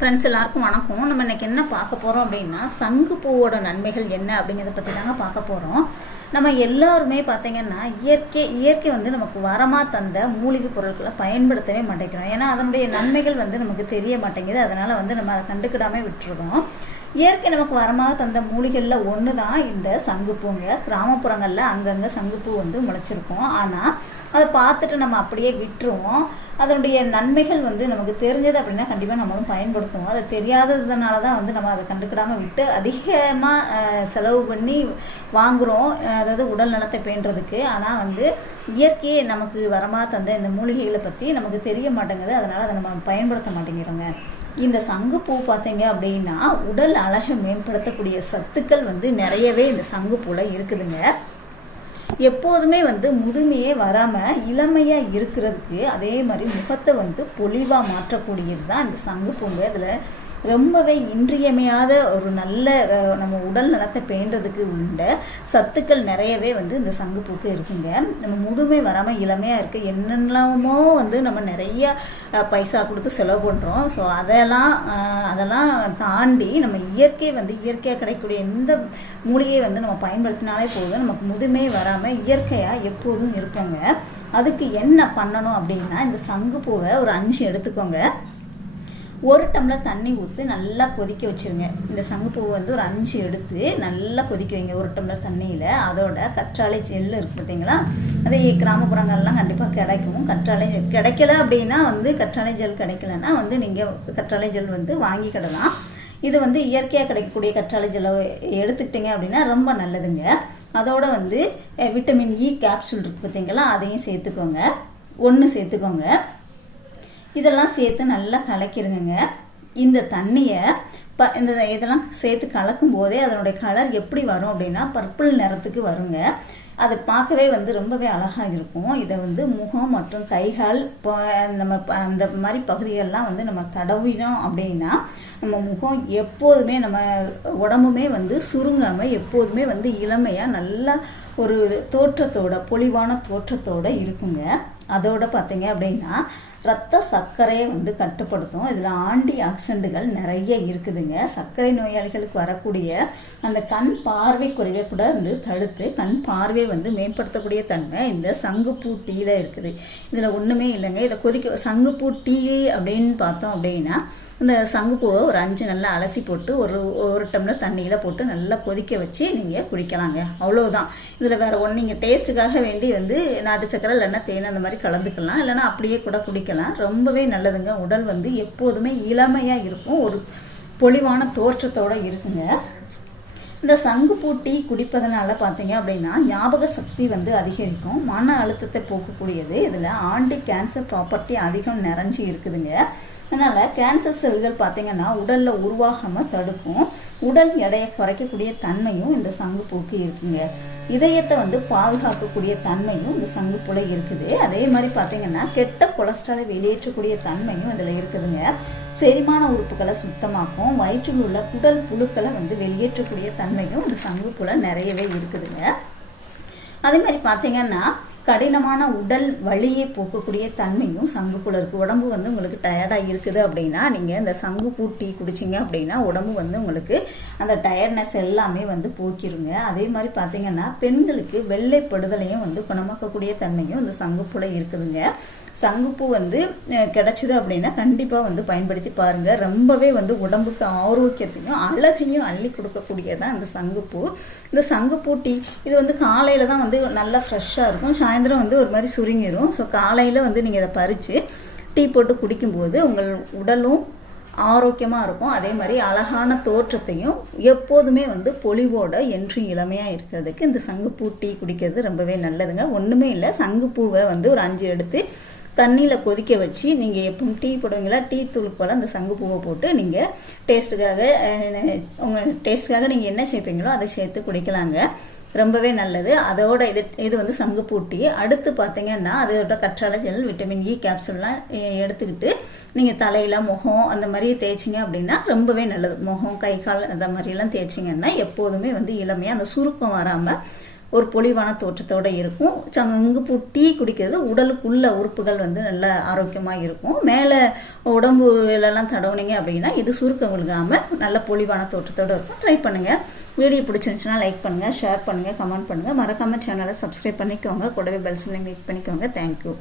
Friends எல்லாருக்கும் வணக்கம். நம்ம இன்றைக்கி என்ன பார்க்க போகிறோம் அப்படின்னா சங்கு பூவோட நன்மைகள் என்ன அப்படிங்கிறத பற்றி தாங்க பார்க்க போகிறோம் நம்ம எல்லாருமே பார்த்திங்கன்னா இயற்கை இயற்கை வந்து நமக்கு வரமாக தந்த மூலிகை பொருட்களை பயன்படுத்தவே மாட்டேங்கிறோம். ஏன்னா அதனுடைய நன்மைகள் வந்து நமக்கு தெரிய மாட்டேங்குது. அதனால் வந்து நம்ம அதை கண்டுக்கிடாமல் விட்டுருக்கோம் இயற்கை நமக்கு வரமாக தந்த மூலிகளில் ஒன்று தான் இந்த சங்குப்பூங்க கிராமப்புறங்களில் அங்கங்கே சங்குப்பூ வந்து முளைச்சிருக்கும். ஆனால் அதை பார்த்துட்டு நம்ம அப்படியே விட்டுருவோம். அதனுடைய நன்மைகள் வந்து நமக்கு தெரிஞ்சது அப்படின்னா கண்டிப்பாக நம்மளும் பயன்படுத்துவோம். அது தெரியாததுனால தான் வந்து நம்ம அதை கண்டுக்கிடாமல் விட்டு அதிகமாக செலவு பண்ணி வாங்குகிறோம் அதாவது உடல் நலத்தை பேணுறதுக்கு. ஆனால் வந்து இயற்கையை நமக்கு வரமாக தந்த இந்த மூலிகைகளை பற்றி நமக்கு தெரிய மாட்டேங்குது. அதனால் அதை நம்ம பயன்படுத்த மாட்டேங்கிறோங்க. இந்த சங்குப்பூ பார்த்தீங்க அப்படின்னா உடல் அழகை மேம்படுத்தக்கூடிய சத்துக்கள் வந்து நிறையவே இந்த சங்குப்பூவில் இருக்குதுங்க. எப்போதுமே வந்து முதுமையே வராமல் இளமையாக இருக்கிறதுக்கு அதே மாதிரி முகத்தை வந்து பொலிவாக மாற்றக்கூடியது தான் இந்த சங்குப்பூங்க. அதில் ரொம்பவே இன்றியமையாத ஒரு நல்ல நம்ம உடல் நலத்தை பேணுறதுக்கு உண்ட. சத்துக்கள் நிறையவே வந்து இந்த சங்குப்பூக்கு இருக்குங்க. நம்ம முதுமை வராமல் இளமையாக இருக்க என்னென்னமோ வந்து நம்ம நிறைய பைசா கொடுத்து செலவு பண்ணுறோம் ஸோ அதெல்லாம் அதெல்லாம் தாண்டி நம்ம இயற்கை வந்து இயற்கையாக கிடைக்கக்கூடிய எந்த மூலிகையை வந்து நம்ம பயன்படுத்தினாலே போதும். நமக்கு முதுமை வராமல் இயற்கையாக எப்போதும் இருப்போங்க. அதுக்கு என்ன பண்ணணும் அப்படின்னா இந்த சங்குப்பூவை ஒரு அஞ்சு எடுத்துக்கோங்க. ஒரு டம்ளர் தண்ணி ஊற்றி நல்லா கொதிக்க வச்சிருங்க. இந்த சங்குப்பூ வந்து ஒரு அஞ்சு எடுத்து நல்லா கொதிக்க வைங்க ஒரு டம்ளர் தண்ணியில். அதோட கற்றாழை செல்லு இருக்கு பார்த்தீங்களா அது கிராமப்புறங்கள்லாம் கண்டிப்பாக கிடைக்கும். கற்றாழை கிடைக்கல அப்படின்னா வந்து கற்றாழை ஜெல் கிடைக்கலன்னா வந்து நீங்கள் கற்றாழை ஜெல் வந்து வாங்கிக்கிடலாம். இது வந்து இயற்கையாக கிடைக்கக்கூடிய கற்றாழை ஜெல்லை எடுத்துக்கிட்டீங்க அப்படின்னா ரொம்ப நல்லதுங்க. அதோட வந்து விட்டமின் e இ கேப்சூல் இருக்குது பார்த்தீங்களா அதையும் சேர்த்துக்கோங்க. ஒன்று சேர்த்துக்கோங்க. இதெல்லாம் சேர்த்து நல்லா கலக்கிருங்க இந்த தண்ணியை ப இந்த இதெல்லாம் சேர்த்து கலக்கும் போதே அதனுடைய கலர் எப்படி வரும் அப்படின்னா பர்பிள் நிறத்துக்கு வருங்க. அது பார்க்கவே வந்து ரொம்பவே அழகாக இருக்கும். இதை வந்து முகம் மற்றும் கைகால் இப்போ நம்ம ப- அந்த மாதிரி பகுதிகள்லாம் வந்து நம்ம தடவினோம் அப்படின்னா நம்ம முகம் எப்போதுமே நம்ம உடம்புமே வந்து சுருங்காமல் எப்போதுமே வந்து இளமையாக நல்லா ஒரு தோற்றத்தோட பொலிவான தோற்றத்தோட இருக்குங்க. அதோட பார்த்தீங்க அப்படின்னா ரத்த சர்க்கரையை வந்து கட்டுப்படுத்தும். இதில் ஆண்டி ஆக்சிடென்ட்டுகள் நிறைய இருக்குதுங்க. சர்க்கரை நோயாளிகளுக்கு வரக்கூடிய அந்த கண் பார்வை குறைவை கூட வந்து தடுத்து கண் பார்வை வந்து மேம்படுத்தக்கூடிய தன்மை இந்த சங்குப்பூ டீயில் இருக்குது. இதில் ஒன்றுமே இல்லைங்க. இதை கொதிக்க சங்குப்பூ டீ அப்படின்னு பார்த்தோம் அப்படின்னா இந்த சங்குப்பூவை ஒரு அஞ்சு நல்லா அலசி போட்டு ஒரு ஒரு டம்ளர் தண்ணியில் போட்டு நல்லா கொதிக்க வச்சு நீங்கள் குடிக்கலாங்க. அவ்வளோதான் இதில் வேறு ஒன்று நீங்கள் டேஸ்ட்டுக்காக வேண்டி வந்து நாட்டு சக்கரை இல்லைன்னா தேன் அந்த மாதிரி கலந்துக்கலாம். இல்லைன்னா அப்படியே கூட குடிக்கலாம். ரொம்பவே நல்லதுங்க. உடல் வந்து எப்போதுமே இளமையாக இருக்கும். ஒரு பொலிவான தோற்றத்தோடு இருக்குங்க. இந்த சங்குப்பூ டீ குடிப்பதனால பார்த்தீங்க அப்படின்னா ஞாபக சக்தி வந்து அதிகரிக்கும். மன அழுத்தத்தை போக்கக்கூடியது. இதில் ஆண்டி கேன்சர் ப்ராப்பர்ட்டி அதிகம் நிறைஞ்சி இருக்குதுங்க. அதனால் கேன்சர் செல்கள் பார்த்திங்கன்னா உடலில் உருவாகாமல் தடுக்கும். உடல் எடையை குறைக்கக்கூடிய தன்மையும் இந்த சங்குப்பூக்கு இருக்குங்க. இதயத்தை வந்து பாதுகாக்கக்கூடிய தன்மையும் இந்த சங்குப்பூல இருக்குது. அதே மாதிரி பார்த்தீங்கன்னா கெட்ட கொலஸ்ட்ராலை வெளியேற்றக்கூடிய தன்மையும் இதில் இருக்குதுங்க. செரிமான உறுப்புகளை சுத்தமாக்கும் வயிற்றில் உள்ள குடல் புழுக்களை வந்து வெளியேற்றக்கூடிய தன்மையும் இந்த சங்குப்பூல நிறையவே இருக்குதுங்க. அதே மாதிரி பார்த்தீங்கன்னா கடினமான உடல் வழியை போக்கக்கூடிய தன்மையும் சங்குப்பூல இருக்குது உடம்பு வந்து உங்களுக்கு டயர்டாக இருக்குது அப்படின்னா நீங்கள் இந்த சங்குப்பூ டீ குடிச்சிங்க அப்படின்னா உடம்பு வந்து உங்களுக்கு அந்த டயர்ட்னஸ் எல்லாமே வந்து போக்கிருங்க. அதே மாதிரி பார்த்தீங்கன்னா பெண்களுக்கு வெள்ளைப்படுதலையும் வந்து குணமாக்கக்கூடிய தன்மையும் இந்த சங்குப்பூல இருக்குதுங்க. சங்குப்பூ வந்து கிடச்சிது அப்படின்னா கண்டிப்பாக வந்து பயன்படுத்தி பாருங்கள் ரொம்பவே வந்து உடம்புக்கு ஆரோக்கியத்தையும் அழகையும் அள்ளி கொடுக்கக்கூடியதான் அந்த சங்குப்பூ. இந்த சங்குப்பூ டீ இது வந்து காலையில் தான் வந்து நல்லா ஃப்ரெஷ்ஷாக இருக்கும். சாயந்தரம் வந்து ஒரு மாதிரி சுருங்கிடும் ஸோ காலையில் வந்து நீங்கள் இதை பறித்து டீ போட்டு குடிக்கும்போது உங்கள் உடலும் ஆரோக்கியமாக இருக்கும். அதே மாதிரி அழகான தோற்றத்தையும் எப்போதுமே வந்து பொலிவோட என்றும் இளமையாக இருக்கிறதுக்கு இந்த சங்குப்பூ டீ குடிக்கிறது ரொம்பவே நல்லதுங்க. ஒன்றுமே இல்லை. சங்குப்பூவை வந்து ஒரு அஞ்சு எடுத்து தண்ணியில் கொதிக்க வச்சு நீங்கள் எப்பவும் டீ போடுவீங்களா? டீ தூள் போல் அந்த சங்குப்பூவை போட்டு நீங்கள் டேஸ்ட்டுக்காக உங்கள் டேஸ்ட்டுக்காக நீங்கள் என்ன சேர்ப்பீங்களோ அதை சேர்த்து குடிக்கலாங்க. ரொம்பவே நல்லது. அதோட இது இது வந்து சங்கு பூட்டி அடுத்து பார்த்தீங்கன்னா அதோட கற்றாழை செல் விட்டமின் இ கேப்சூல்லாம் எடுத்துக்கிட்டு நீங்கள் தலையில் முகம் அந்த மாதிரி தேய்ச்சிங்க அப்படின்னா ரொம்பவே நல்லது. முகம் கை கால் அந்த மாதிரிலாம் தேய்ச்சிங்கன்னா எப்போதுமே வந்து இளமையாக அந்த சுருக்கம் வராமல் ஒரு பொலிவான தோற்றத்தோடு இருக்கும். சங்குப்பூ டீ குடிக்கிறது உடலுக்குள்ள உறுப்புகள் வந்து நல்ல ஆரோக்கியமாக இருக்கும். மேலே உடம்புலலாம் தடவுனீங்க அப்படின்னா இது சுருக்கம் விழுகாமல் நல்ல பொலிவான தோற்றத்தோடு இருக்கும். ட்ரை பண்ணுங்கள் வீடியோ பிடிச்சிருந்துச்சுன்னா லைக் பண்ணுங்கள் ஷேர் பண்ணுங்கள் கமெண்ட் பண்ணுங்கள் மறக்காமல் சேனலை சப்ஸ்கிரைப் பண்ணிக்கோங்க. கூடவே பெல் சிம்லையும் கிளிக் பண்ணிக்கோங்க. Thank you